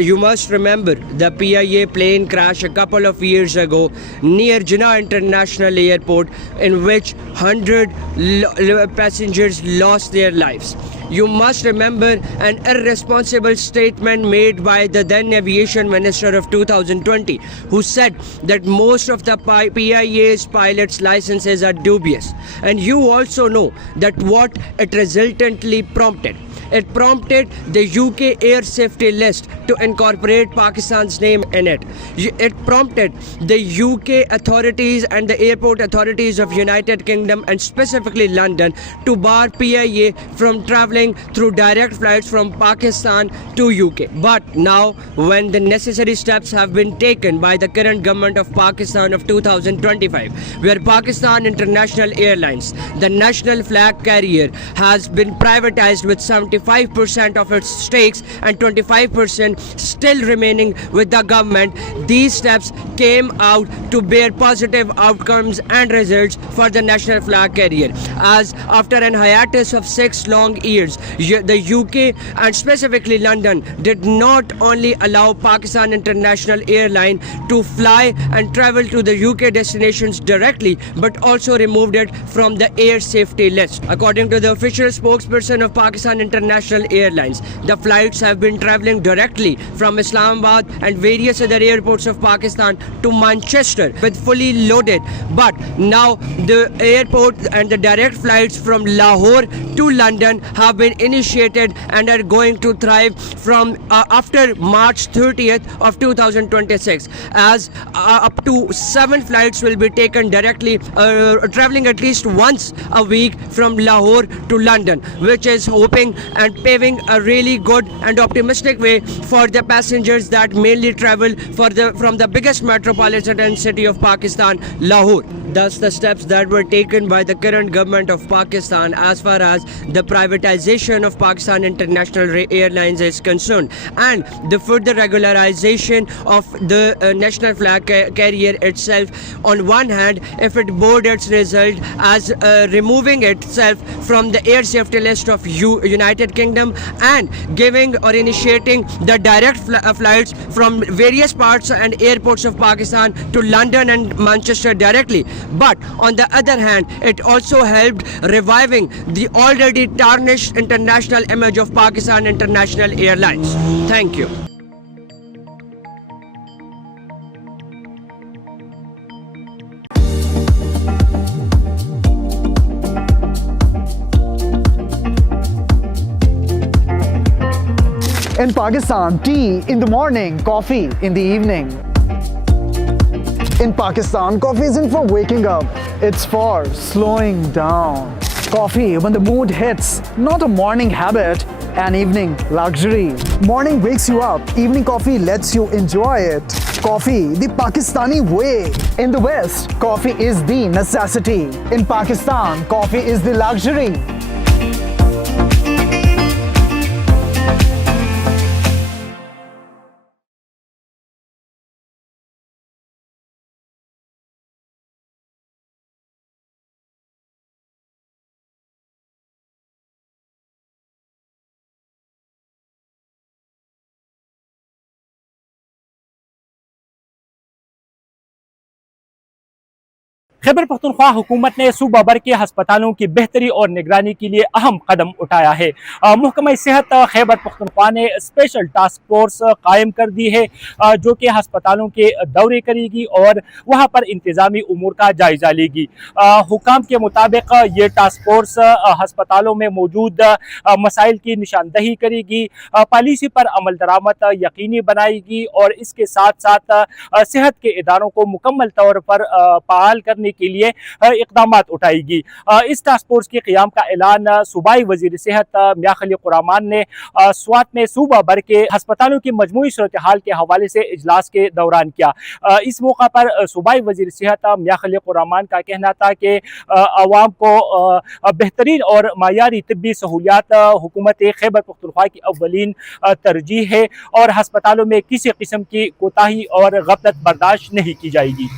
You must remember the PIA plane crash a couple of years ago near Jinnah International Airport, in which 100 passengers lost their lives. You must remember an irresponsible statement made by the then aviation minister of 2020, who said that most of the PIA's pilots' licenses are dubious. And you also know that what it resultantly prompted. It prompted the UK air safety list to incorporate Pakistan's name in it. It prompted the UK authorities and the airport authorities of United Kingdom and specifically London to bar PIA from travelling through direct flights from Pakistan to UK. But now, when the necessary steps have been taken by the current government of Pakistan of 2025, where Pakistan International Airlines, the national flag carrier, has been privatized with 75% of its stakes and 25% still remaining with the government, these steps came out to bear positive outcomes and results for the national flag carrier. As after an hiatus of 6 long years, the UK and specifically London did not only allow Pakistan International Airline to fly and travel to the UK destinations directly, but also removed it from the air safety list. According to the official spokesperson of Pakistan International Airlines, the flights have been traveling directly from Islamabad and various other airports of Pakistan to Manchester with fully loaded. But now the airport and the direct flights from Lahore to London have been initiated and are going to thrive from after March 30th of 2026, as up to 7 flights will be taken directly, traveling at least once a week from Lahore to London, which is hoping and paving a really good and optimistic way for the passengers that mainly travel from the biggest metropolitan city of Pakistan, Lahore. Thus, the steps that were taken by the current government of Pakistan as far as the privatization of Pakistan International Airlines is concerned, and the further regularization of the national flag carrier itself, on one hand, if it bore its result as removing itself from the air safety list of United Kingdom and giving or initiating the direct flights from various parts and airports of Pakistan to London and Manchester directly. But on the other hand, it also helped reviving the already tarnished international image of Pakistan International Airlines. Thank you. In Pakistan, tea in the morning, coffee in the evening. In Pakistan, coffee isn't for waking up, it's for slowing down. Coffee when the mood hits, not a morning habit, an evening luxury. Morning wakes you up, evening coffee lets you enjoy it. Coffee, the Pakistani way. In the West, coffee is the necessity. In Pakistan, coffee is the luxury. Khyber Pakhtunkhwa हुकूमत ने सूबा भर के हस्पतालों की बेहतरी और निगरानी के लिए अहम कदम उठाया है। महकमा सेहत खैबर पख्तूनख्वा ने स्पेशल टास्क फोर्स कायम कर दी है, जो कि हस्पतालों के दौरे करेगी और वहां पर इंतजामी उमूर का जायजा लेगी। हुकाम के मुताबिक ये टास्क फोर्स हस्पतालों में मौजूद मसाइल की निशानदही करेगी, पॉलिसी पर अमल दरामद यकीनी बनाएगी और इसके साथ साथ सेहत के इदारों को मुकम्मल तौर पर फाल करने के लिए इकदाम उठाएगी। इस टास्क फोर्स के क़याम का ऐलान सूबाई वज़ीर सेहत मियां खलीक़ुर रहमान ने स्वात में सूबा भर के हस्पतालों की मजमूई सूरत हाल के हवाले से इजलास के दौरान किया। इस मौका पर सूबाई वज़ीर सेहत मियां खलीक़ुर रहमान का कहना था कि अवाम को बेहतरीन और मायारी तिब्बी सहूलियात हुकूमत खैबर पख्तूनख्वा की अव्वलीन तरजीह है और हस्पतालों में किसी किस्म की कोताही और गफलत बर्दाश्त नहीं की जाएगी।